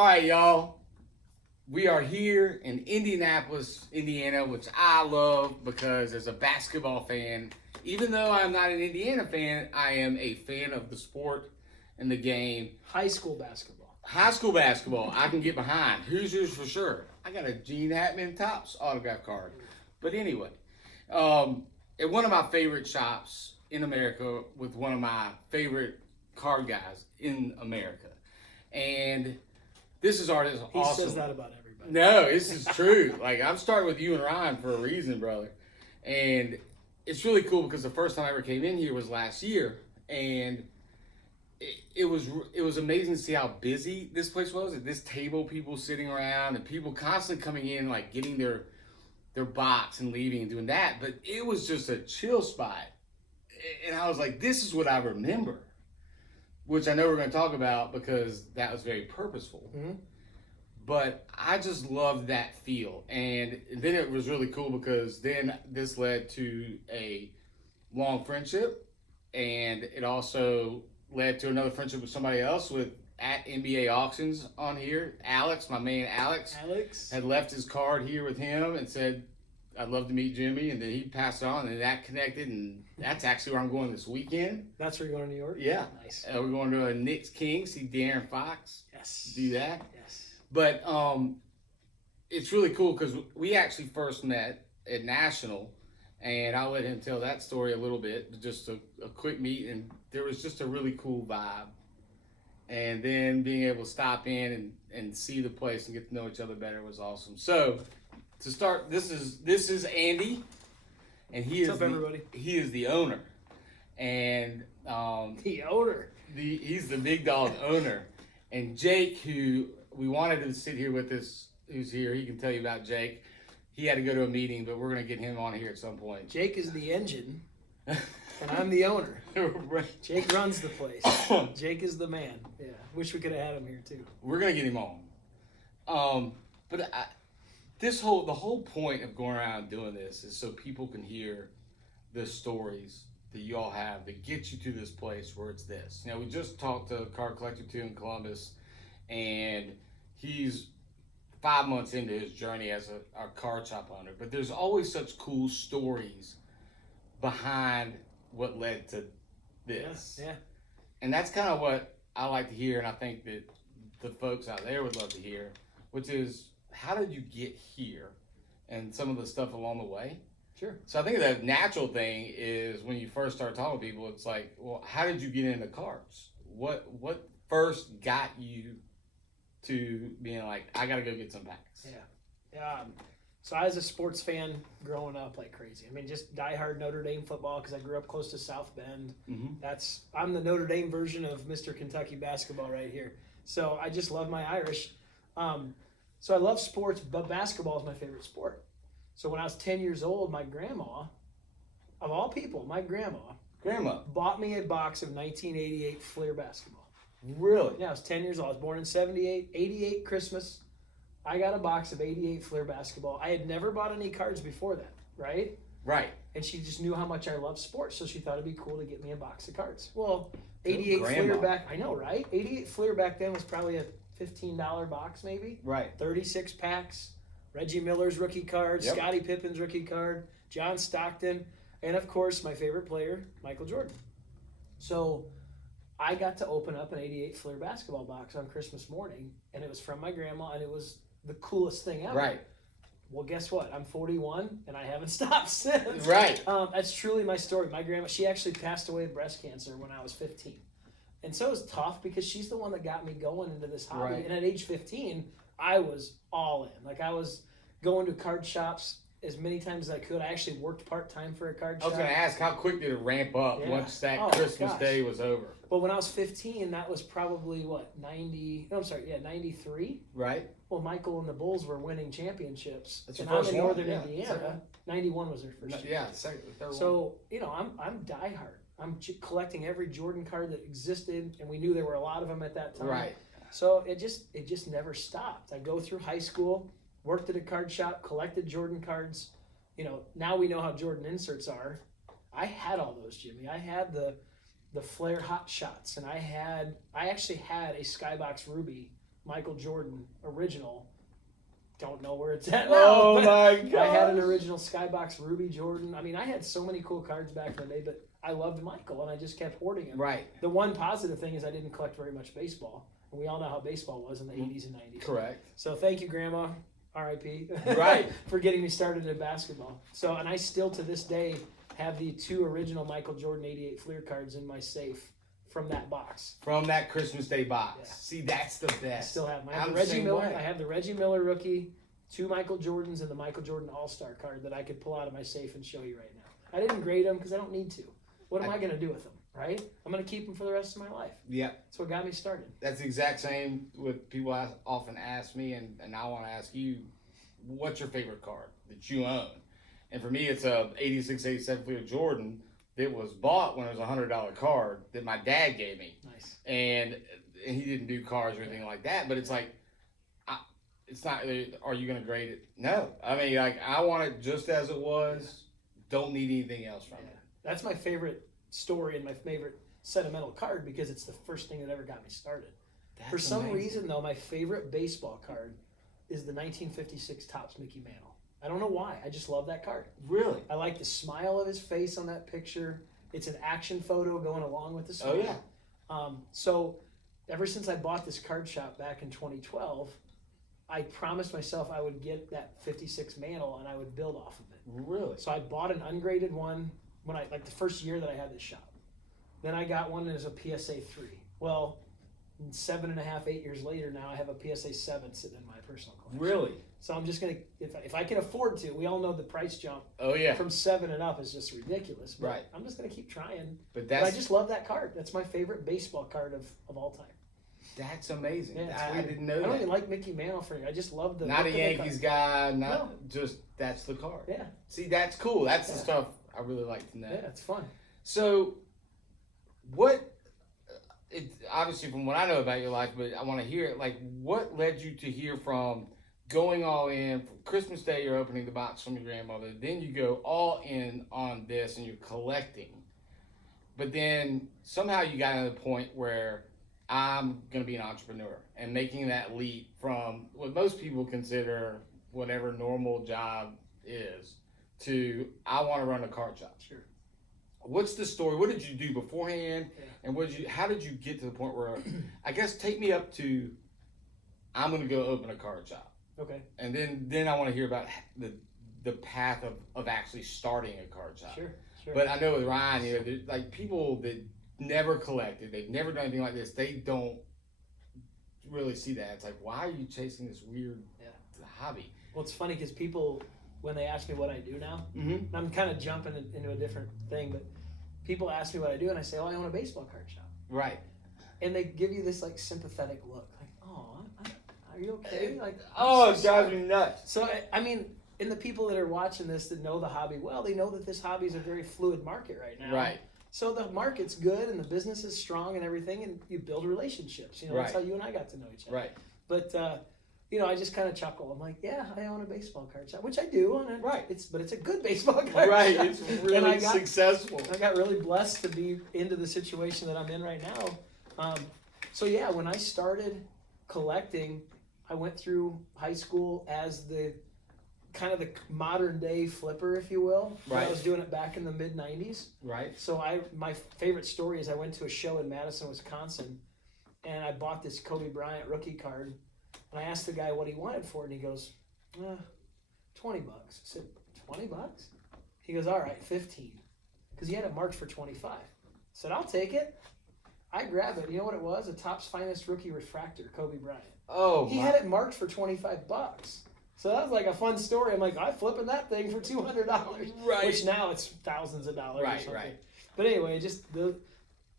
All right, y'all. We are here in Indianapolis, Indiana, which I love because as a basketball fan, even though I'm not an Indiana fan, I am a fan of the sport and the game. High school basketball. High school basketball, I can get behind. Hoosiers for sure. I got a Gene Hackman Topps autograph card. But anyway, at one of my favorite shops in America with one of my favorite card guys in America. And this is awesome. He says that about everybody. No, this is true. Like, I'm starting with you and Ryan for a reason, brother. And it's really cool because the first time I ever came in here was last year. And it was amazing to see how busy this place was. At this table, people sitting around and people constantly coming in, like getting their box and leaving and doing that. But it was just a chill spot. And I was like, this is what I remember. Which I know we're going to talk about because that was very purposeful. Mm-hmm. But I just loved that feel. And then it was really cool because then this led to a long friendship. And it also led to another friendship with somebody else with at NBA Auctions on here. Alex, my man Alex, had left his card here with him and said, I'd love to meet Jimmy, and then he passed on, and that connected, and that's actually where I'm going this weekend. That's where you're going to New York? Yeah. Nice. We're going to a Knicks Kings, see De'Aaron Fox. Yes. Do that. Yes. But it's really cool because we actually first met at National, and I'll let him tell that story a little bit, just a quick meet, and there was just a really cool vibe. And then being able to stop in and see the place and get to know each other better was awesome. So, to start, this is Andy, and What's up, everybody? He is the owner, and the owner. He's the big dog owner, and Jake, who we wanted to sit here with us, who's here, he can tell you about Jake. He had to go to a meeting, but we're gonna get him on here at some point. Jake is the engine, and I'm the owner. Right. Jake runs the place. Jake is the man. Yeah, wish we could have had him here too. We're gonna get him on, but the whole point of going around and doing this is so people can hear the stories that you all have that get you to this place where it's this. You know, we just talked to Card Collector 2 in Columbus, and he's 5 months into his journey as a card shop owner. But there's always such cool stories behind what led to this. Yeah. And that's kind of what I like to hear, and I think that the folks out there would love to hear, which is, how did you get here and some of the stuff along the way? Sure. So I think the natural thing is when you first start talking to people, it's like, well, how did you get into cards? What first got you to being like, I got to go get some packs? Yeah. So I was a sports fan growing up like crazy. I mean, just diehard Notre Dame football because I grew up close to South Bend. Mm-hmm. I'm the Notre Dame version of Mr. Kentucky basketball right here. So I just love my Irish. So I love sports, but basketball is my favorite sport. So when I was 10 years old, my grandma, of all people, bought me a box of 1988 Fleer basketball. Really? Yeah, I was 10 years old. I was born in 78, 88 Christmas. I got a box of 88 Fleer basketball. I had never bought any cards before that, right? Right. And she just knew how much I loved sports, so she thought it'd be cool to get me a box of cards. Well, 88 Fleer back, I know, right? 88 Fleer back then was probably a $15 box maybe. Right. 36 packs. Reggie Miller's rookie card, Yep. Scottie Pippen's rookie card, John Stockton, and of course my favorite player, Michael Jordan. So I got to open up an 88 Fleer basketball box on Christmas morning, and it was from my grandma, and it was the coolest thing ever. Right. Well, guess what? I'm 41, and I haven't stopped since. Right. That's truly my story. My grandma, she actually passed away of breast cancer when I was 15. And so it was tough because she's the one that got me going into this hobby. Right. And at age 15, I was all in. Like, I was going to card shops as many times as I could. I actually worked part-time for a card shop. I was going to ask, how quick did it ramp up once that Christmas day was over? Well, when I was 15, that was probably, 93? Right. Well, Michael and the Bulls were winning championships. That's your and I'm first in one? Northern Yeah. Indiana. 91 was their first year. Yeah, third one. So, I'm diehard. I'm collecting every Jordan card that existed, and we knew there were a lot of them at that time. Right. So it just never stopped. I go through high school, worked at a card shop, collected Jordan cards. Now we know how Jordan inserts are. I had all those, Jimmy. I had the Flair Hot Shots, and I actually had a Skybox Ruby Michael Jordan original. Don't know where it's at now. Oh my god! I had an original Skybox Ruby Jordan. I mean, I had so many cool cards back in the day, but I loved Michael, and I just kept hoarding them. Right. The one positive thing is I didn't collect very much baseball, and we all know how baseball was in the 80s and 90s. Correct. So thank you, Grandma, R.I.P. Right. for getting me started in basketball. So, and I still to this day have the 2 original Michael Jordan 88 Fleer cards in my safe from that box. From that Christmas Day box. Yeah. See, that's the best. I still have them. I'm I the same way. have the Reggie Miller rookie, 2 Michael Jordans, and the Michael Jordan All-Star card that I could pull out of my safe and show you right now. I didn't grade them because I don't need to. What am I going to do with them, right? I'm going to keep them for the rest of my life. Yeah. That's what got me started. That's the exact same with people often ask me, and I want to ask you, what's your favorite card that you own? And for me, it's a 86, 87 Fleer Jordan that was bought when it was a $100 card that my dad gave me. Nice. And he didn't do cards or anything like that, but it's like, it's not, are you going to grade it? No. I mean, like, I want it just as it was. Don't need anything else from it. That's my favorite story and my favorite sentimental card because it's the first thing that ever got me started. That's For some amazing. reason, though, my favorite baseball card is the 1956 Topps Mickey Mantle. I don't know why. I just love that card. Really? I like the smile of his face on that picture. It's an action photo going along with the smile. Oh, yeah. So ever since I bought this card shop back in 2012, I promised myself I would get that 56 Mantle and I would build off of it. Really? So I bought an ungraded one when like the first year that I had this shop. Then I got one as a PSA 3. Well, 7.5, 8 years later now, I have a PSA 7 sitting in my personal collection. Really? So I'm just gonna, if I can afford to, we all know the price jump Oh, yeah. from 7 and up is just ridiculous. But Right. I'm just gonna keep trying. But But I just love that card. That's my favorite baseball card of all time. that's amazing. Yeah, it's I weird. didn't know I don't that. even like Mickey Mantle for you. I just love the Not a look of the Yankees card. guy, not No. just, that's the card. Yeah, See, that's cool. That's the Yeah. stuff I really like to know. yeah, it's fun. So, what, it obviously from what I know about your life, but I want to hear it, like, what led you to hear from going all in, from Christmas Day, you're opening the box from your grandmother, then you go all in on this and you're collecting. But then somehow you got to the point where I'm going to be an entrepreneur and making that leap from what most people consider whatever normal job is to I want to run a card shop. Sure. What's the story? What did you do beforehand? Yeah. And how did you get to the point where, I guess, take me up to, I'm going to go open a card shop. Okay. And then I want to hear about the path of actually starting a card shop. Sure. Sure. But I know with Ryan, you know, there's like people that never collected, they've never done anything like this, they don't really see that. It's like, why are you chasing this weird hobby? Well, it's funny because people, when they ask me what I do now, Mm-hmm. I'm kind of jumping into a different thing, but people ask me what I do, and I say, "Oh, I own a baseball card shop," Right. and they give you this like sympathetic look, like, "Oh, are you okay?" Like, Oh, I'm it so drives sorry. me nuts. So I mean, and the people that are watching this that know the hobby well, they know that this hobby is a very fluid market right now. Right. So the market's good and the business is strong and everything, and you build relationships. You know, that's how Right. you and I got to know each other. Right. But you know, I just kind of chuckle. I'm like, yeah, I own a baseball card shop, which I do. And Right. But it's a good baseball card Right. shop. It's And really successful. I got really blessed to be into the situation that I'm in right now. So yeah, when I started collecting, I went through high school as the kind of the modern day flipper, if you will. Right. I was doing it back in the mid '90s. Right. So my favorite story is I went to a show in Madison, Wisconsin, and I bought this Kobe Bryant rookie card. And I asked the guy what he wanted for it, and he goes, $20. I said, $20? He goes, all right, 15. Because he had it marked for 25. I said, I'll take it. I grabbed it. You know what it was? A Topps Finest Rookie Refractor, Kobe Bryant. Oh, He had it marked for $25. So that was like a fun story. I'm like, I'm flipping that thing for $200. Right. Which now it's thousands of dollars. Right, or something. right. But anyway,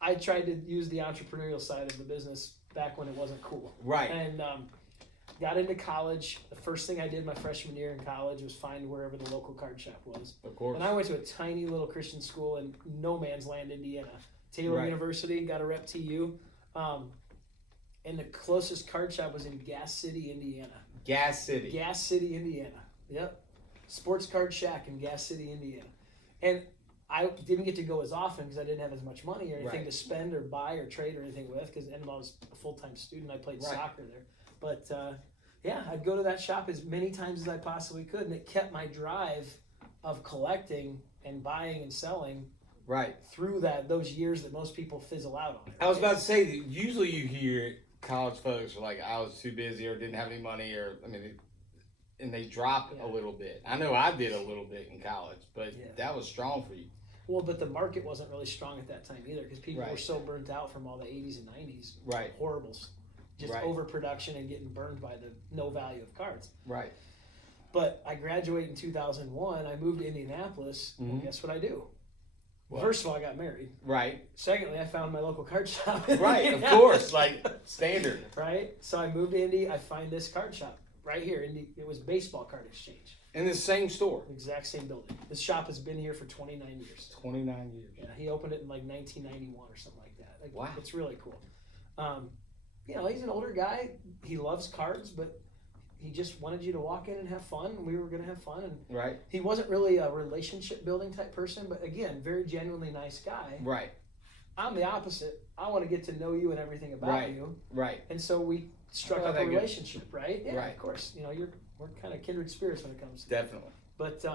I tried to use the entrepreneurial side of the business back when it wasn't cool. Right. And got into college. The first thing I did my freshman year in college was find wherever the local card shop was. Of course. And I went to a tiny little Christian school in no man's land, Indiana. Taylor Right. University, got a rep TU. And the closest card shop was in Gas City, Indiana. Gas City. Gas City, Indiana. Yep. Sports Card Shack in Gas City, Indiana. And I didn't get to go as often because I didn't have as much money or anything Right. to spend or buy or trade or anything with because I was a full-time student. I played Right. soccer there. But yeah, I'd go to that shop as many times as I possibly could, and it kept my drive of collecting and buying and selling Right. through those years that most people fizzle out on it. I was about to say that usually you hear college folks are like, I was too busy or didn't have any money, or and they drop a little bit. I know I did a little bit in college, but that was strong for you. Well, but the market wasn't really strong at that time either, because people were so burnt out from all the 80s and 90s. Right. Horribles. Just overproduction and getting burned by the no value of cards. Right. But I graduated in 2001. I moved to Indianapolis. Mm-hmm. Well, guess what I do? What? First of all, I got married. Right. Secondly, I found my local card shop. Right, of course, like standard. Right. So I moved to Indy. I find this card shop right here. Indy. It was baseball card exchange. In the same store. Exact same building. This shop has been here for 29 years. 29 years. Yeah, he opened it in like 1991 or something like that. Like, wow. It's really cool. You know, he's an older guy. He loves cards, but he just wanted you to walk in and have fun. We were going to have fun. And right. He wasn't really a relationship building type person, but again, very genuinely nice guy. Right. I'm the opposite. I want to get to know you and everything about you. Right. And so we struck up a relationship, right? Yeah, of course. You know, we're kind of kindred spirits when it comes to definitely. But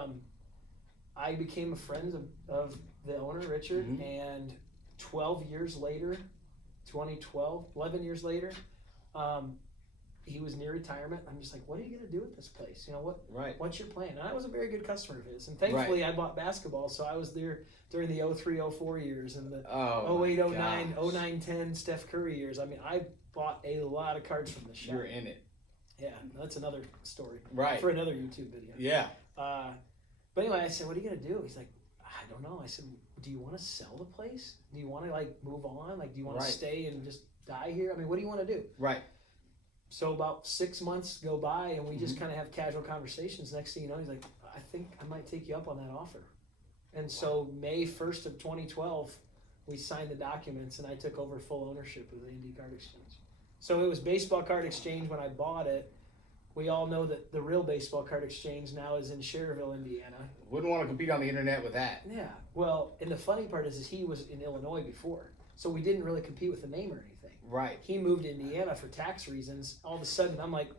I became a friend of the owner, Richard, mm-hmm. and 12 years later, 2012, 11 years later, he was near retirement. I'm just like, what are you going to do with this place? You know, what's your plan? And I was a very good customer of his. And thankfully, I bought basketball, so I was there during the 03, 04 years and the 08, 09, 09, 10 Steph Curry years. I mean, I bought a lot of cards from the shop. You're in it. Yeah, that's another story. Right. For another YouTube video. Yeah. But anyway, I said, what are you going to do? He's like, I don't know. I said, do you want to sell the place? Do you want to like move on? Like, do you want to stay and just die here? I mean, what do you want to do? Right. So about 6 months go by and we mm-hmm. just kind of have casual conversations. Next thing you know, he's like, I think I might take you up on that offer. And so May 1st of 2012, we signed the documents and I took over full ownership of the Indy Card Exchange. So it was Baseball Card Exchange when I bought it. We all know that the real Baseball Card Exchange now is in Cherville, Indiana. Wouldn't want to compete on the internet with that. Yeah. Well, and the funny part is he was in Illinois before. So we didn't really compete with the name or anything. Right. He moved to Indiana for tax reasons. All of a sudden, I'm like,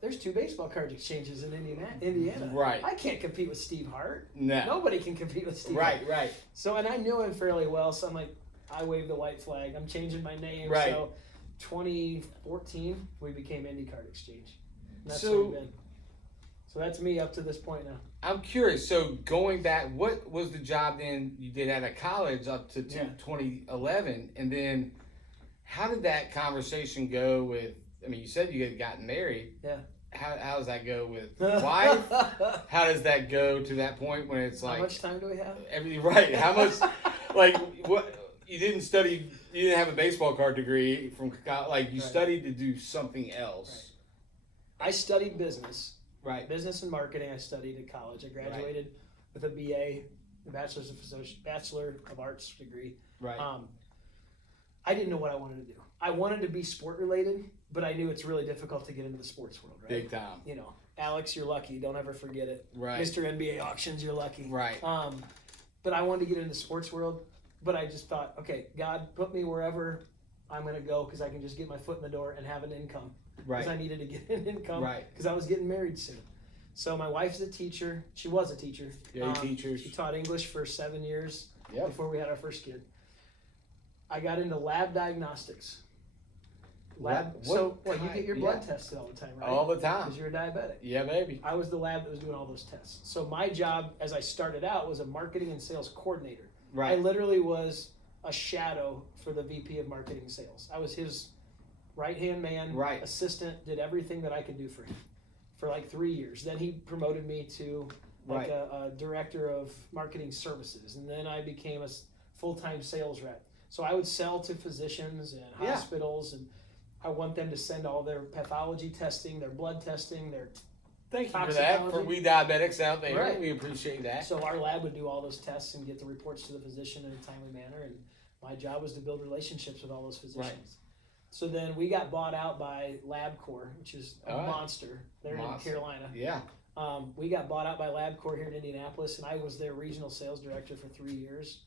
there's 2 baseball card exchanges in Indiana. Right. I can't compete with Steve Hart. No. Nobody can compete with Steve Hart. Right. So, and I knew him fairly well, so I'm like, I waved the white flag. I'm changing my name. Right. So 2014, we became Indy Card Exchange. And that's so, what we've been. So that's me up to this point now. I'm curious. So going back, what was the job then you did out of college up to 2011? And then how did that conversation go with, I mean, you said you had gotten married. Yeah. How does that go with wife? How does that go to that point when it's like... How much time do we have? Everything, right. How much, like, what, you didn't have a baseball card degree from college, like, you studied to do something else. Right. I studied business. Right. Business and marketing I studied at college. I graduated with a BA, a Bachelor of Arts degree. Right. I didn't know what I wanted to do. I wanted to be sport related, but I knew it's really difficult to get into the sports world, right? Big time. You know, Alex, you're lucky. Don't ever forget it. Right. Mr. NBA Auctions, you're lucky. Right. But I wanted to get into the sports world, but I just thought, okay, God, put me wherever I'm going to go because I can just get my foot in the door and have an income. Right. Because I needed to get an income. Right. Because I was getting married soon. So my wife's a teacher. She was a teacher. Yeah, teachers. She taught English for 7 years Yep. before we had our first kid. I got into lab diagnostics. You get your blood tested all the time, right? All the time. Because you're a diabetic. Yeah, baby. I was the lab that was doing all those tests. So my job, as I started out, was a marketing and sales coordinator. Right. I literally was a shadow for the VP of marketing and sales. I was his right-hand man, assistant, did everything that I could do for him for like 3 years. Then he promoted me to like a director of marketing services. And then I became a full-time sales rep. So I would sell to physicians and hospitals, and I want them to send all their pathology testing, their blood testing, their Thank you for that. For we diabetics out there, Right. we appreciate that. So our lab would do all those tests and get the reports to the physician in a timely manner, and my job was to build relationships with all those physicians. Right. So then we got bought out by LabCorp, which is a monster. They're in Carolina. Yeah. We got bought out by LabCorp here in Indianapolis, and I was their regional sales director for 3 years.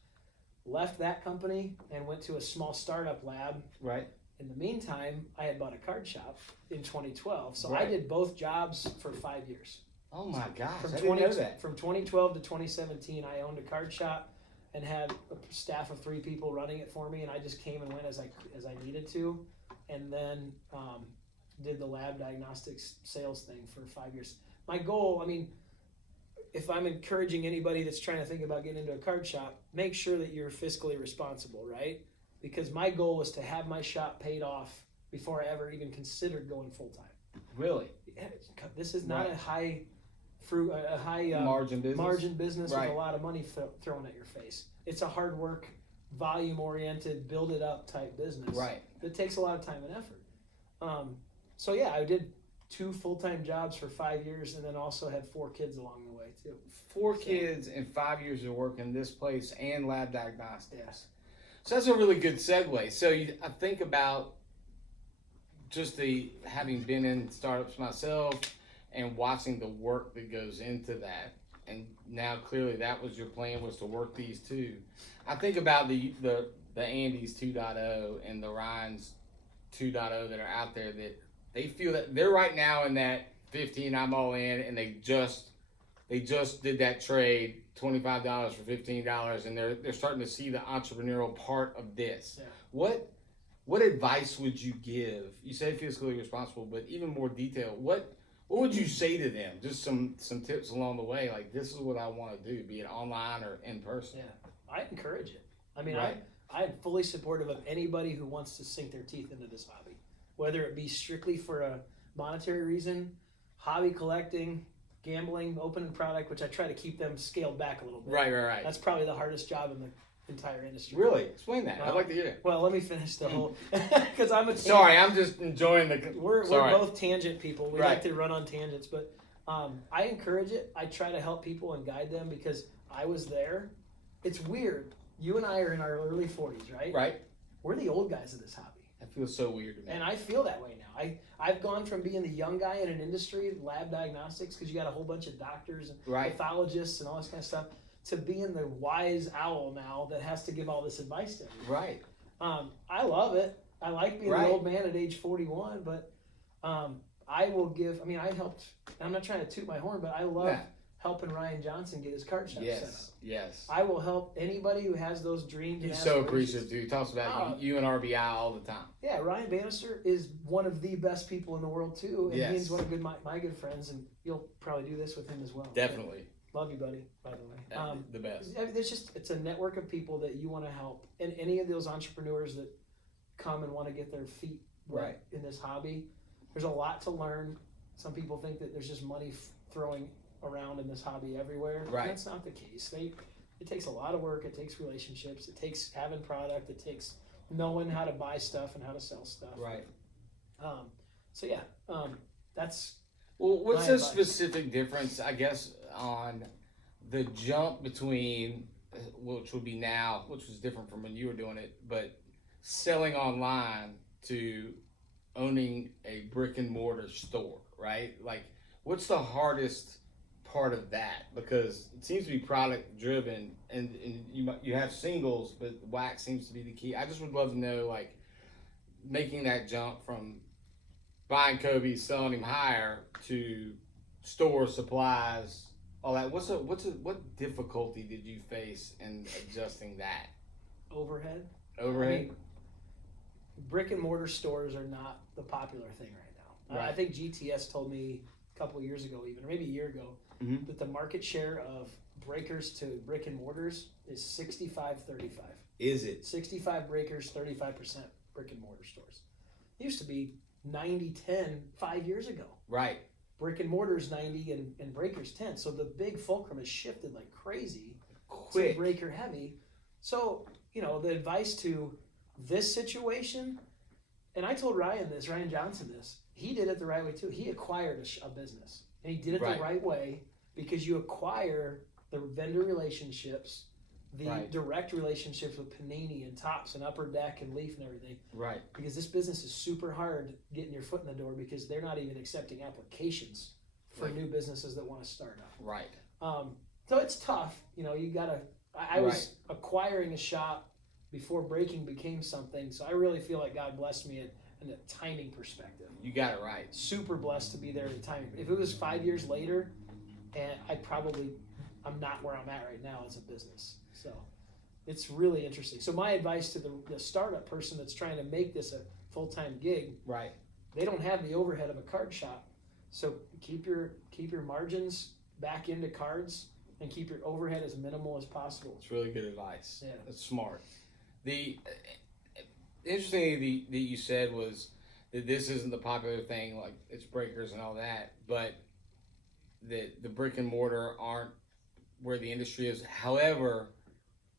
Left that company and went to a small startup lab. Right. In the meantime, I had bought a card shop in 2012, so I Right. did both jobs for 5 years. Oh my gosh, From I didn't know that. From 2012 to 2017, I owned a card shop and had a staff of 3 people running it for me, and I just came and went as I needed to, and then did the lab diagnostics sales thing for 5 years. My goal, I mean, if I'm encouraging anybody that's trying to think about getting into a card shop, make sure that you're fiscally responsible, right? Because my goal was to have my shop paid off before I ever even considered going full time. Really? This is not Right. a high Margin business? with Right. a lot of money thrown at your face. It's a hard work, volume oriented, build it up type business. Right. That takes a lot of time and effort. So yeah, I did 2 full-time jobs for 5 years, and then also had 4 kids along the way too. 4 kids and 5 years of work in this place and lab diagnostics. Yes. So that's a really good segue. So I think about just having been in startups myself and watching the work that goes into that. And now clearly that was your plan, was to work these two. I think about the Andy's 2.0 and the Ryan's 2.0 that are out there, that they feel that they're right now in that 15, I'm all in, and they just did that trade, $25 for $15, and they're starting to see the entrepreneurial part of this. Yeah. What advice would you give? You say fiscally responsible, but even more detail. What would you say to them? Just some tips along the way, like this is what I want to do, be it online or in person. Yeah, I encourage it. I mean, Right. I'm fully supportive of anybody who wants to sink their teeth into this hobby, whether it be strictly for a monetary reason, hobby collecting, gambling, opening product, which I try to keep them scaled back a little bit. Right. That's probably the hardest job in the entire industry. Really? Explain that. I'd like to hear it. Well, let me finish the whole, because I'm a Sorry, I'm just enjoying the. we're Sorry. both tangent people. We Right. like to run on tangents, but I encourage it. I try to help people and guide them because I was there. It's weird. You and I are in our early 40s, right? Right. We're the old guys of this hobby. That feels so weird to me. And I feel that way now. I've gone from being the young guy in an industry, lab diagnostics, because you got a whole bunch of doctors and Right. pathologists and all this kind of stuff, to being the wise owl now that has to give all this advice to everybody. Right. I love it. I like being Right. an old man at age 41, but I will give, I mean, I helped, I'm not trying to toot my horn, but I love Yeah. helping Ryan Johnson get his card shop set up. Yes. I will help anybody who has those dreams. He's and so aspirations. appreciative, dude. He talks about Oh. you and RBI all the time. Yeah, Ryan Bannister is one of the best people in the world too, and Yes. he's one of my good friends, and you'll probably do this with him as well. Definitely. Love you, buddy. By the way, The best. it's a network of people that you want to help, and any of those entrepreneurs that come and want to get their feet wet Right. in this hobby. There's a lot to learn. Some people think that there's just money throwing around in this hobby everywhere. Right. That's not the case. It takes a lot of work. It takes relationships. It takes having product. It takes knowing how to buy stuff and how to sell stuff. Right. So yeah, that's Well, what's my the advice. specific difference, I guess, on the jump between, which would be now, which was different from when you were doing it, but selling online to owning a brick and mortar store, right? Like, what's the hardest part of that? Because it seems to be product driven, and you have singles, but wax seems to be the key. I just would love to know, like, making that jump from buying Kobe, selling him higher, to store supplies, all that. What difficulty did you face in adjusting that overhead. overhead? I mean, brick and mortar stores are not the popular thing right now. I Right. think GTS told me a couple of years ago, even, or maybe a year ago, Mhm. that the market share of breakers to brick and mortars is 65-35. Is it? 65 breakers, 35% brick and mortar stores. It used to be 90-10 5 years ago. Right. Brick and mortars 90 and breakers 10. So the big fulcrum has shifted like crazy to Quick. breaker heavy. So, the advice to this situation, and I told Ryan Johnson this, he did it the right way too. He acquired a business, and he did it Right. the right way, because you acquire the vendor relationships, the Right. direct relationships with Panini and Topps and Upper Deck and Leaf and everything. Right. Because this business is super hard getting your foot in the door, because they're not even accepting applications for Right. new businesses that want to start up. Right. So it's tough. You gotta. I was acquiring a shop before braking became something. So I really feel like God blessed me in a timing perspective. You got it right. Super blessed to be there at the timing. If it was 5 years later, and I'm not where I'm at right now as a business. So it's really interesting. So my advice to the startup person that's trying to make this a full-time gig, right? They don't have the overhead of a card shop. So keep your margins back into cards and keep your overhead as minimal as possible. It's really good advice. Yeah. That's smart. The interesting thing that you said was that this isn't the popular thing, like it's breakers and all that, but the brick and mortar aren't where the industry is. However,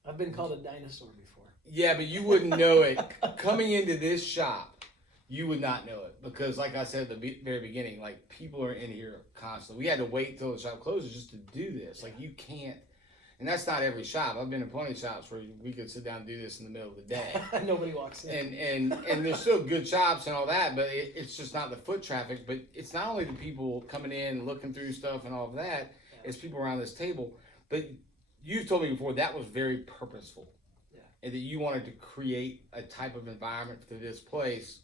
I've been called a dinosaur before. Yeah, but you wouldn't know it. Coming into this shop, you would not know it because, like I said at the very beginning, like people are in here constantly. We had to wait till the shop closes just to do this. Like you can't, and that's not every shop. I've been in plenty of shops where we could sit down and do this in the middle of the day. Nobody walks in. And there's still good shops and all that, but it's just not the foot traffic. But it's not only the people coming in, looking through stuff and all of that. It's people around this table. But you told me before that was very purposeful. Yeah. And that you wanted to create a type of environment for this place,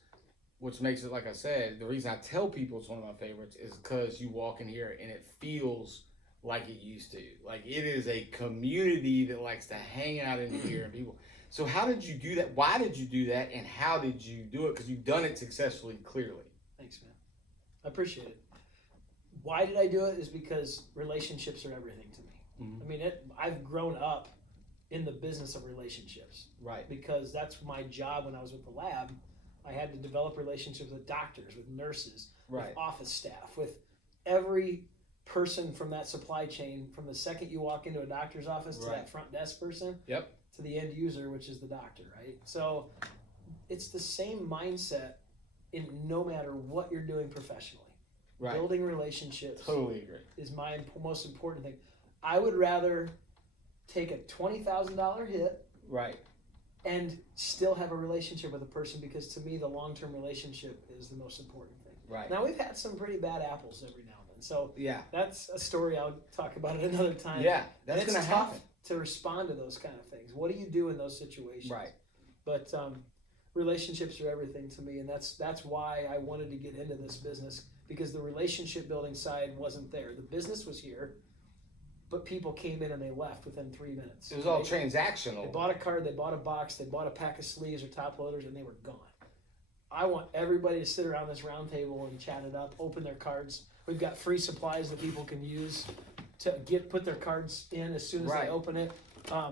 which makes it, like I said, the reason I tell people it's one of my favorites is because you walk in here and it feels like it used to. Like it is a community that likes to hang out in here and people. So how did you do that? Why did you do that? And how did you do it? Because you've done it successfully, clearly. Thanks, man. I appreciate it. Why did I do it? Is because relationships are everything to me. Mm-hmm. I mean, I've grown up in the business of relationships. Right. Because that's my job when I was with the lab. I had to develop relationships with doctors, with nurses, right. with office staff, with every person from that supply chain, from the second you walk into a doctor's office to that front desk person, yep. to the end user, which is the doctor, right? So it's the same mindset in no matter what you're doing professionally. Right. Building relationships totally agree. Is my most important thing. I would rather take a $20,000 hit, right, and still have a relationship with a person, because to me the long-term relationship is the most important thing. Right. Now we've had some pretty bad apples every now and then, so yeah, that's a story I'll talk about at another time. Yeah, that's going to happen. Tough to respond to those kind of things. What do you do in those situations? Right. But relationships are everything to me, and that's why I wanted to get into this business, because the relationship building side wasn't there. The business was here, but people came in and they left within 3 minutes. It was all transactional. They bought a card, they bought a box, they bought a pack of sleeves or top loaders, and they were gone. I want everybody to sit around this round table and chat it up, open their cards. We've got free supplies that people can use to put their cards in as soon as they open it. I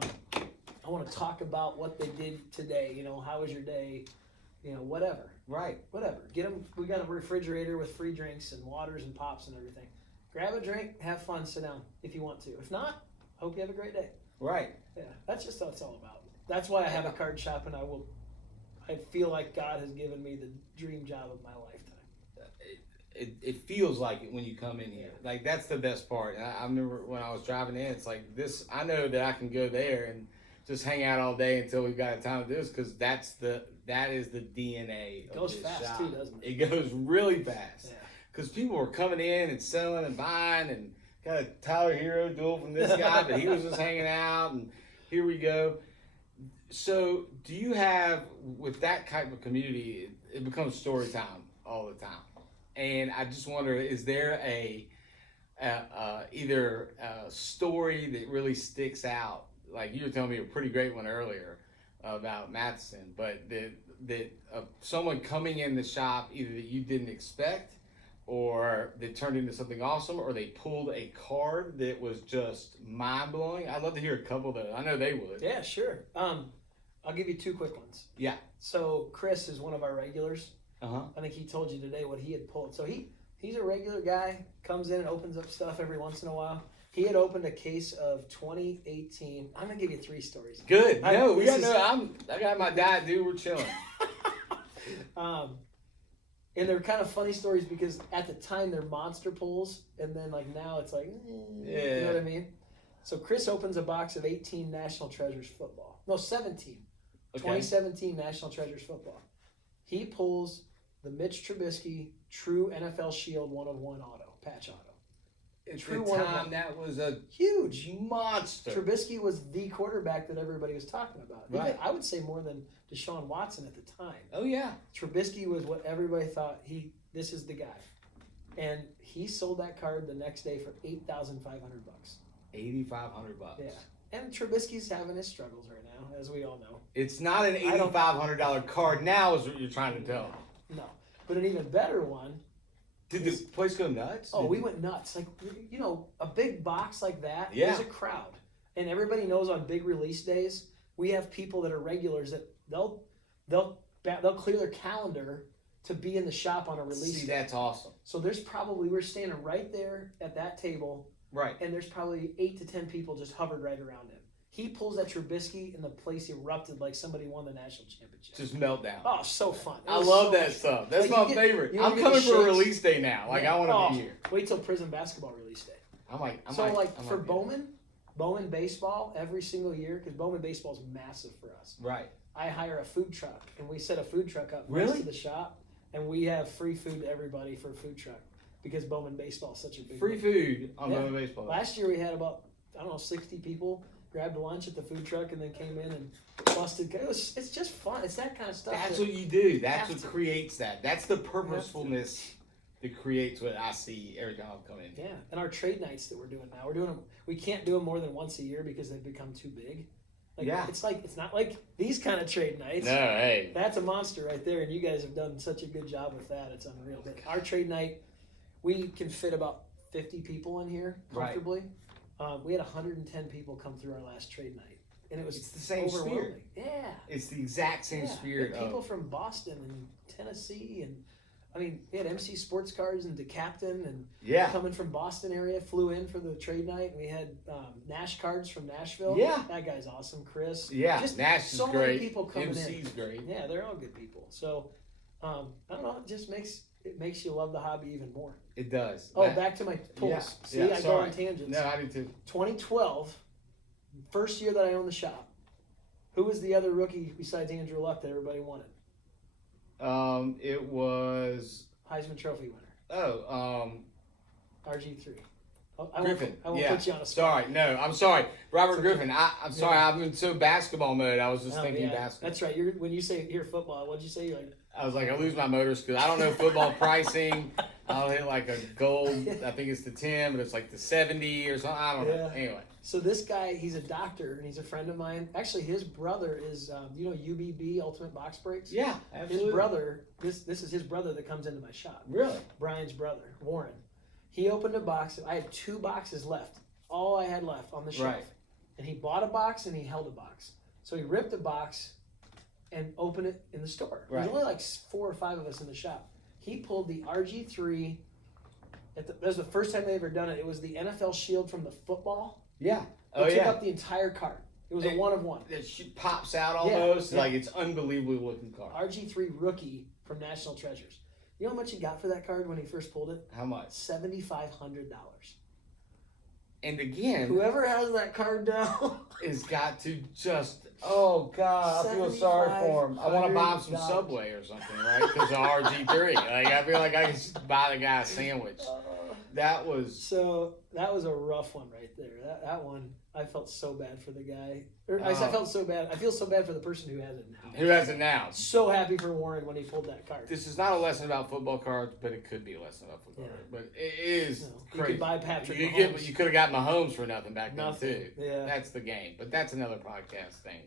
want to talk about what they did today. You know, how was your day? You know, whatever. Right. Whatever. Get them. We got a refrigerator with free drinks and waters and pops and everything. Grab a drink, have fun, sit down if you want to. If not, hope you have a great day. Right. Yeah, that's just what it's all about. That's why I have a card shop, and I feel like God has given me the dream job of my lifetime. It feels like it when you come in here. Like that's the best part. I remember when I was driving in, it's like this. I know that I can go there and just hang out all day until we've got time to do this, because that is the DNA. It goes fast shop. too, doesn't it? It goes really fast. Yeah. Because people were coming in and selling and buying, and got a Tyler Hero duel from this guy, but he was just hanging out, and here we go. So do you have, with that type of community, it becomes story time all the time. And I just wonder, is there either a story that really sticks out? Like you were telling me a pretty great one earlier about Matheson, but that someone coming in the shop either that you didn't expect, or that turned into something awesome, or they pulled a card that was just mind-blowing. I'd love to hear a couple of those. I know they would. Yeah, sure. I'll give you two quick ones. Yeah. So Chris is one of our regulars. Uh-huh. I think he told you today what he had pulled. So he's a regular guy, comes in and opens up stuff every once in a while. He had opened a case of 2018. I'm going to give you 3 stories. Good. I got my diet, dude. We're chilling. And they're kind of funny stories because at the time they're monster pulls, and then like now it's like, you know what I mean? So Chris opens a box of 18 National Treasures football. No, 17. Okay. 2017 National Treasures football. He pulls the Mitch Trubisky True NFL Shield 1/1 auto, patch auto. At True the one of time, them. that was a Huge. monster. Trubisky was the quarterback that everybody was talking about. Right. Even, I would say more than Deshaun Watson at the time. Oh yeah. Trubisky was what everybody thought this is the guy. And he sold that card the next day for $8,500. $8,500. Yeah. And Trubisky's having his struggles right now, as we all know. It's not an $8,500 card now, is what you're trying to tell me. No. But an even better one. Did the place go nuts? Oh, we went nuts. Like, you know, a big box like that, Yeah. there's a crowd. And everybody knows on big release days, we have people that are regulars that they'll clear their calendar to be in the shop on a release See, day. that's awesome. So we're standing right there at that table, Right. and there's probably 8 to 10 people just hovered right around him. He pulls that Trubisky, and the place erupted like somebody won the national championship. Just meltdown. Oh, so fun. It I was love so that much stuff. fun. That's Like, my favorite. you I'm get coming the for a shakes. release day now. Like, Yeah. I want to be here. Wait till prison basketball release day. For Bowman baseball every single year, because Bowman baseball is massive for us. Right. I hire a food truck, and we set a food truck up Really? next to the shop, and we have free food to everybody for a food truck because Bowman baseball is such a big Free food on Yeah. Bowman baseball. Last year we had about 60 people grabbed lunch at the food truck and then came in and busted. It's just fun. It's that kind of stuff. That's that- what you do. That's have what to. creates that. That's the purposefulness that creates what I see every time I come in. Yeah, and our trade nights that we're doing now, we're doing them. We can't do them more than once a year because they've become too big. Like, Yeah. it's not like these kind of trade nights. No, hey. That's a monster right there, and you guys have done such a good job with that. It's unreal. But our trade night, we can fit about 50 people in here comfortably. We had 110 people come through our last trade night, and it was It's the same overwhelming. spirit. Yeah, It's the exact same spirit and people of from Boston and Tennessee, and I mean, we had MC Sports Cars and DeCaptain, and coming from Boston area flew in for the trade night. We had Nash Cards from Nashville. Yeah. That guy's awesome, Chris. Yeah, just Nash is so great. many people coming MC's in. great. Yeah, they're all good people. So, I don't know. It just makes you love the hobby even more. It does. Oh, back to my pulls. Yeah, See, yeah, I go sorry. on tangents. No, I do too. 2012, first year that I owned the shop. Who was the other rookie besides Andrew Luck that everybody wanted? It was Heisman Trophy winner. RG3. Griffin. I won't Yeah. put you on a spot. Sorry, no, I'm sorry. Robert It's Griffin. I'm sorry. Yeah. I'm in so basketball mode. I was just Oh, thinking yeah. basketball. That's right. When you say hear football, what'd you say? You're like, I was like, I lose my motor skills. I don't know football pricing. I'll hit like a gold. I think it's the 10, but it's like the 70 or something. I don't know. Yeah. Anyway. so this guy, he's a doctor and he's a friend of mine. Actually, his brother is, UBB Ultimate Box Breaks. Yeah, absolutely. His brother, this is his brother that comes into my shop. Really? Brian's brother, Warren. He opened a box. I had 2 boxes left. All I had left on the shelf. Right. And he bought a box and he held a box. So he ripped a box and opened it in the store. Right. There's only like 4 or 5 of us in the shop. He pulled the RG3. That was the first time they ever done it. It was the NFL shield from the football. Yeah. It took yeah. up the entire cart. It was a Hey, 1-of-1. It pops out almost. Yeah. Like it's unbelievably looking card. RG3 rookie from National Treasures. You know how much he got for that card when he first pulled it? How much? $7,500. And again, Whoever has that card now has got to just, oh God, I feel sorry for him. I want to buy him some $7,500. Subway or something, right? Because of RG3. Like, I feel like I could just buy the guy a sandwich. That was, So that was a rough one right there. That one, I felt so bad for the guy. I felt so bad. I feel so bad for the person who has it now. who has it now? So happy for Warren when he pulled that card. This is not a lesson about football cards, but it could be a lesson about football cards. But it is You crazy. could buy Patrick You Mahomes. could have got Mahomes for nothing back then Nothing. too. Yeah. That's the game. But that's another podcast thing.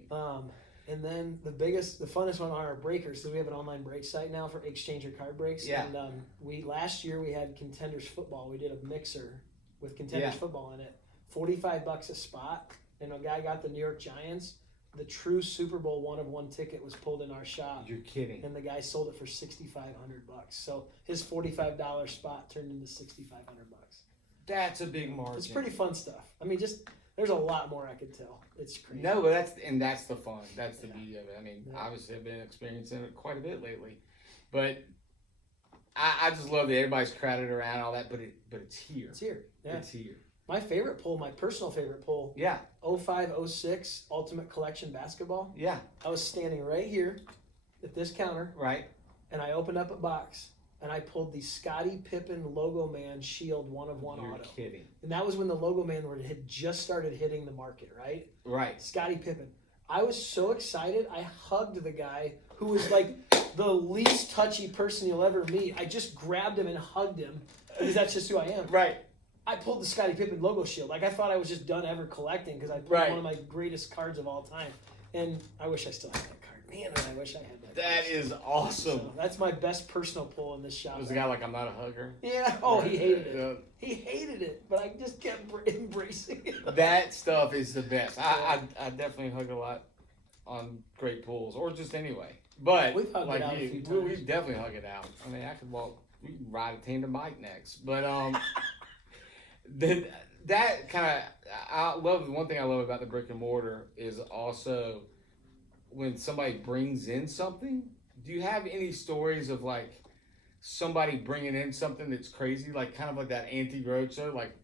And then the funnest one are our breakers. So we have an online break site now for exchange your card breaks. Yeah. And last year we had Contenders football. We did a mixer with Contenders Yeah. football in it. $45 a spot. And a guy got the New York Giants. The true Super Bowl 1-of-1 ticket was pulled in our shop. You're kidding. And the guy sold it for $6,500. So his $45 spot turned into $6,500. That's a big margin. It's pretty fun stuff. I mean, there's a lot more I could tell. It's crazy. No, but that's the fun. That's the Yeah. beauty of it. I mean, Yeah. obviously I've been experiencing it quite a bit lately, but I just love that everybody's crowded around all that. But it's here. It's here. Yeah. It's here. My favorite pull, my personal favorite pull, Yeah. 05-06 Ultimate Collection basketball. Yeah. I was standing right here at this counter, Right. and I opened up a box, and I pulled the Scottie Pippen Logo Man Shield 1-of-1 You're auto. kidding. And that was when the Logo Man had just started hitting the market, right? Right. Scottie Pippen. I was so excited. I hugged the guy who was like the least touchy person you'll ever meet. I just grabbed him and hugged him because that's just who I am. Right. I pulled the Scottie Pippen logo shield. Like, I thought I was just done ever collecting because I pulled Right. one of my greatest cards of all time. And I wish I still had that card. Man, I wish I had that. That card. is awesome. So that's my best personal pull in this shop. Was the guy like, I'm not a hugger? Yeah. Oh, he hated it. Yeah. He hated it, but I just kept embracing it. That stuff is the best. I definitely hug a lot on great pools, or just anyway. But We've hugged like it out a you, few we times. definitely hug it out. I mean, I could walk. We can ride a tandem bike next. But that kind of, I love, one thing I love about the brick and mortar is also when somebody brings in something. Do you have any stories of like somebody bringing in something that's crazy, like kind of like that antique roadshow? Like,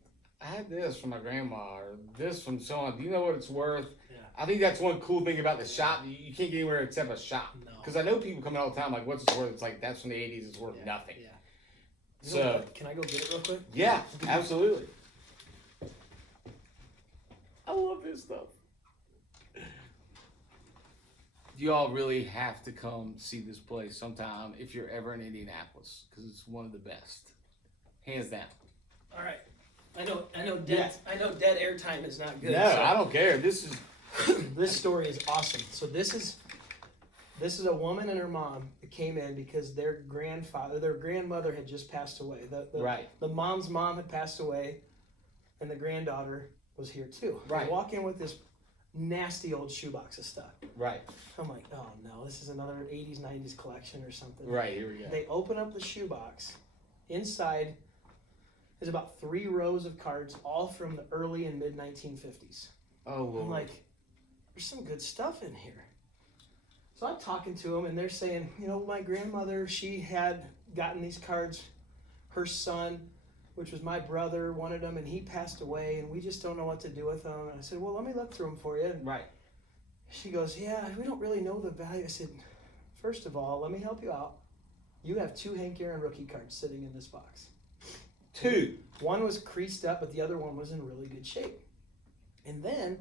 I had this from my grandma, or this from so on. Do you know what it's worth? Yeah. I think that's one cool thing about the shop. You can't get anywhere except a shop. No. Because I know people come in all the time like, what's it worth? It's like, that's from the 80s. It's worth nothing. Yeah. You know So, what? Can I go get it real quick? yeah, absolutely. I love this stuff. You all really have to come see this place sometime if you're ever in Indianapolis, because it's one of the best, hands down. All right. I know dead airtime is not good. No, so I don't care. This is this story is awesome. So this is a woman and her mom that came in because their grandmother had just passed away. Right. The mom's mom had passed away, and the granddaughter was here too. Right. They walk in with this nasty old shoebox of stuff. right. I'm like, oh no, this is another 80s, 90s collection or something. Right, here we go. They open up the shoebox. Inside is about 3 rows of cards, all from the early and mid 1950s. Oh, Lord. I'm like, there's some good stuff in here. So I'm talking to them, and they're saying, you know, my grandmother, she had gotten these cards. Her son, which was my brother, wanted them, and he passed away, and we just don't know what to do with them. And I said, well, let me look through them for you. And Right. she goes, yeah, we don't really know the value. I said, first of all, let me help you out. You have 2 Hank Aaron rookie cards sitting in this box. 2. One was creased up, but the other one was in really good shape. And then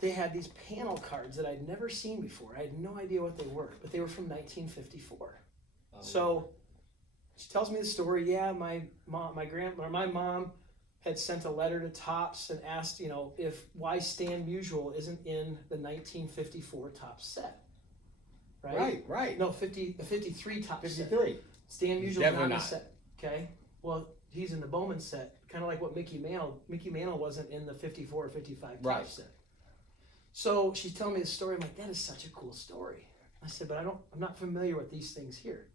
they had these panel cards that I'd never seen before. I had no idea what they were, but they were from 1954. So she tells me the story. Yeah, my mom had sent a letter to Topps and asked, you know, why Stan Musial isn't in the 1954 Topps set. Right? Right. No, the 53 Topps set. 53. Stan Musial's Definitely not in the not. set. Okay. Well, he's in the Bowman set, kind of like what Mickey Mantle. Mickey Mantle wasn't in the 54 or 55 Right. Topps set. So she's telling me the story. I'm like, that is such a cool story. I said, but I'm not familiar with these things here.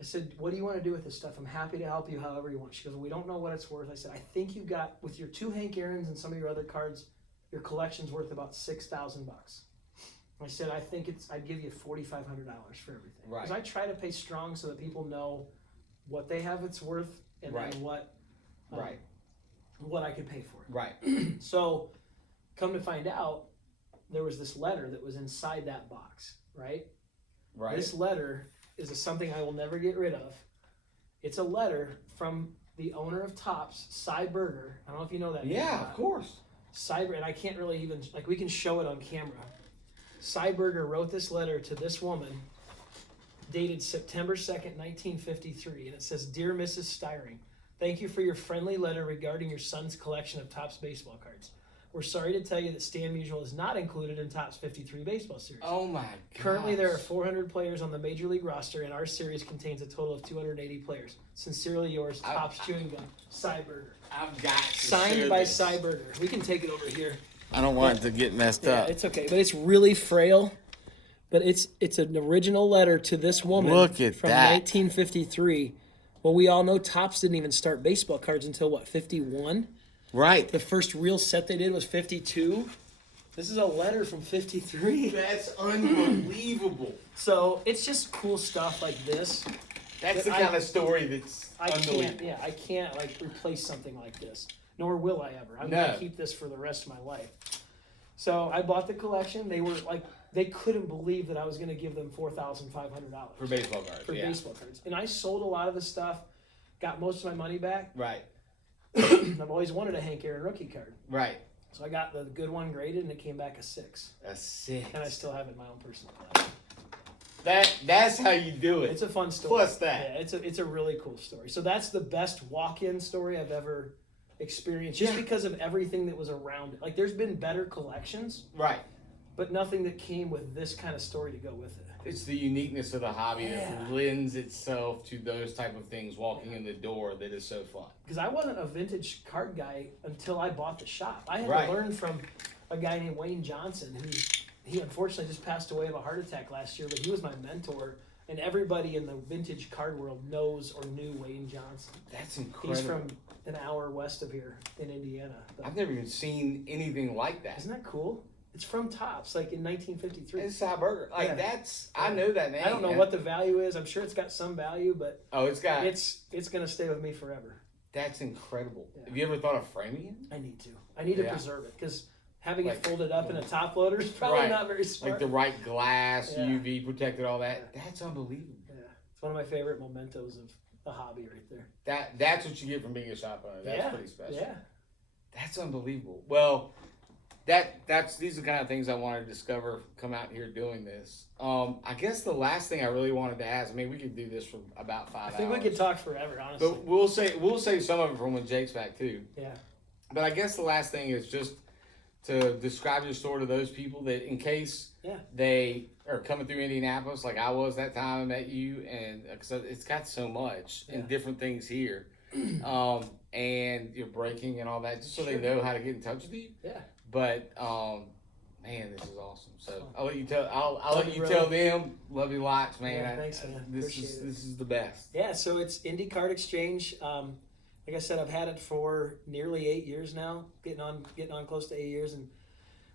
I said, what do you want to do with this stuff? I'm happy to help you however you want. She goes, we don't know what it's worth. I said, I think you've got, with your 2 Hank Aaron's and some of your other cards, your collection's worth about $6,000. I said, I'd give you $4,500 for everything. Right. Because I try to pay strong so that people know what they have it's worth and Right. then what I could pay for it. Right. So, come to find out, there was this letter that was inside that box, right? Right. This letter is something I will never get rid of. It's a letter from the owner of Topps, Cy Berger. I don't know if you know that. Yeah, of course. And I can't really even, like, we can show it on camera. Cy Berger wrote this letter to this woman, dated September 2nd, 1953, and it says, Dear Mrs. Styring, thank you for your friendly letter regarding your son's collection of Topps baseball cards. We're sorry to tell you that Stan Musial is not included in Topps 53 baseball series. Oh my god. Currently, there are 400 players on the Major League roster, and our series contains a total of 280 players. Sincerely yours, Topps Chewing Gum, Cy Berger. I've got to Signed share by this. Cy Berger. We can take it over here. I don't want it to get messed Yeah, up. it's okay, but it's really frail. But it's an original letter to this woman Look at from that. 1953. Well, we all know Topps didn't even start baseball cards until what, 51? Right. The first real set they did was 52. This is a letter from 53. That's unbelievable. So it's just cool stuff like this. That's the I- kind of story that's I unbelievable. can't like replace something like this. Nor will I ever. I'm No. gonna keep this for the rest of my life. So I bought the collection. They were like they couldn't believe that I was going to give them $4,500 For baseball cards. for baseball cards. And I sold a lot of the stuff, got most of my money back. Right. I've always wanted a Hank Aaron rookie card. Right. So I got the good one graded, and it came back a 6. A 6. And I still have it in my own personal collection. That's how you do it. It's a fun story. Plus that. Yeah, it's a really cool story. So that's the best walk-in story I've ever experienced, just because of everything that was around it. Like, there's been better collections, Right. but nothing that came with this kind of story to go with it. It's the uniqueness of the hobby that lends itself to those type of things walking in the door that is so fun. Because I wasn't a vintage card guy until I bought the shop. I had Right. to learn from a guy named Wayne Johnson, who he unfortunately just passed away of a heart attack last year, but he was my mentor. And everybody in the vintage card world knows or knew Wayne Johnson. That's incredible. He's from an hour west of here in Indiana. But I've never even seen anything like that. isn't that cool? It's from Tops, like in 1953. It's Cy Burger. Like Yeah. I know that name. I don't know what the value is. I'm sure it's got some value, but it's got. it's gonna stay with me forever. That's incredible. Yeah. Have you ever thought of framing it? I need to. I need to Yeah. preserve it because having Like- it folded up in a top loader is probably Right. not very smart. Like the right glass, Yeah. UV protected, all that. That's unbelievable. Yeah, it's one of my favorite mementos of the hobby right there. That's what you get from being a shop owner. That's Yeah. pretty special. Yeah. That's unbelievable. Well, these are the kind of things I wanted to discover. Come out here doing this. I guess the last thing I really wanted to ask. I mean, we could do this for about 5 hours. I think we could talk forever, honestly. But we'll save some of it from when Jake's back too. Yeah. But I guess the last thing is just to describe your store to those people that, in case they are coming through Indianapolis, like I was that time I met you, and because it's got so much and different things here, and you're breaking and all that, just so they know how to get in touch with you. Yeah. But man, this is awesome. So I'll let you tell. I'll let you brother. tell them. Love you lots, man. Yeah, thanks, man. This Appreciate this is the best. Yeah, so it's Indy Card Exchange. Like I said, I've had it for nearly 8 years now, getting on close to 8 years, and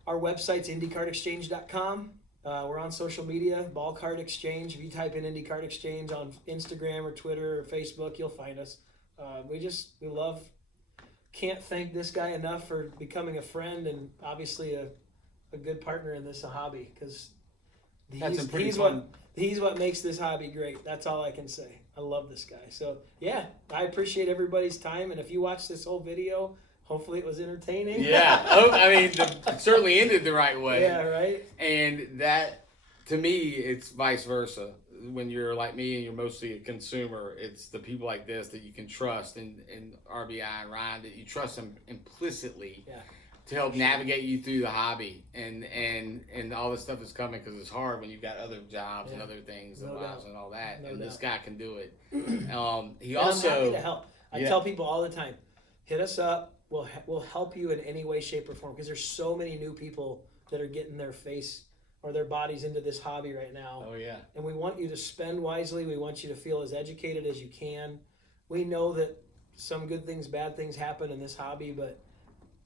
our website's indycardexchange.com. We're on social media, Ball Card Exchange. If you type in Indy Card Exchange on Instagram or Twitter or Facebook, you'll find us. We love. Can't thank this guy enough for becoming a friend and obviously a good partner in this hobby, because he's what makes this hobby great. That's all I can say. I love this guy. So yeah, I appreciate everybody's time, and if you watch this whole video, hopefully it was entertaining. Yeah. I mean, it certainly ended the right way. Yeah, right. And that, to me, it's vice versa. When you're like me and you're mostly a consumer, it's the people like this that you can trust, and RBI and Ryan, that you trust them implicitly to help navigate you through the hobby, and all this stuff is coming, because it's hard when you've got other jobs and other things and lives and all that, and this guy can do it. I'm happy to help. I tell people all the time, hit us up. We'll help you in any way, shape, or form, because there's so many new people that are getting their face or their bodies into this hobby right now. Oh yeah. And we want you to spend wisely. We want you to feel as educated as you can. We know that some good things, bad things happen in this hobby, but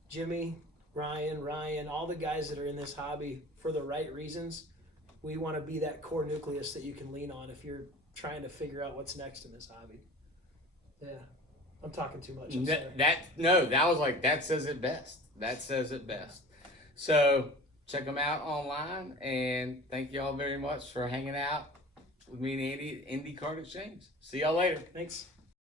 Jimmy, Ryan, all the guys that are in this hobby for the right reasons, we want to be that core nucleus that you can lean on if you're trying to figure out what's next in this hobby. Yeah. I'm talking too much. That says it best. That says it best. So check them out online, and thank you all very much for hanging out with me and Andy at Indy Card Exchange. See y'all later. Thanks.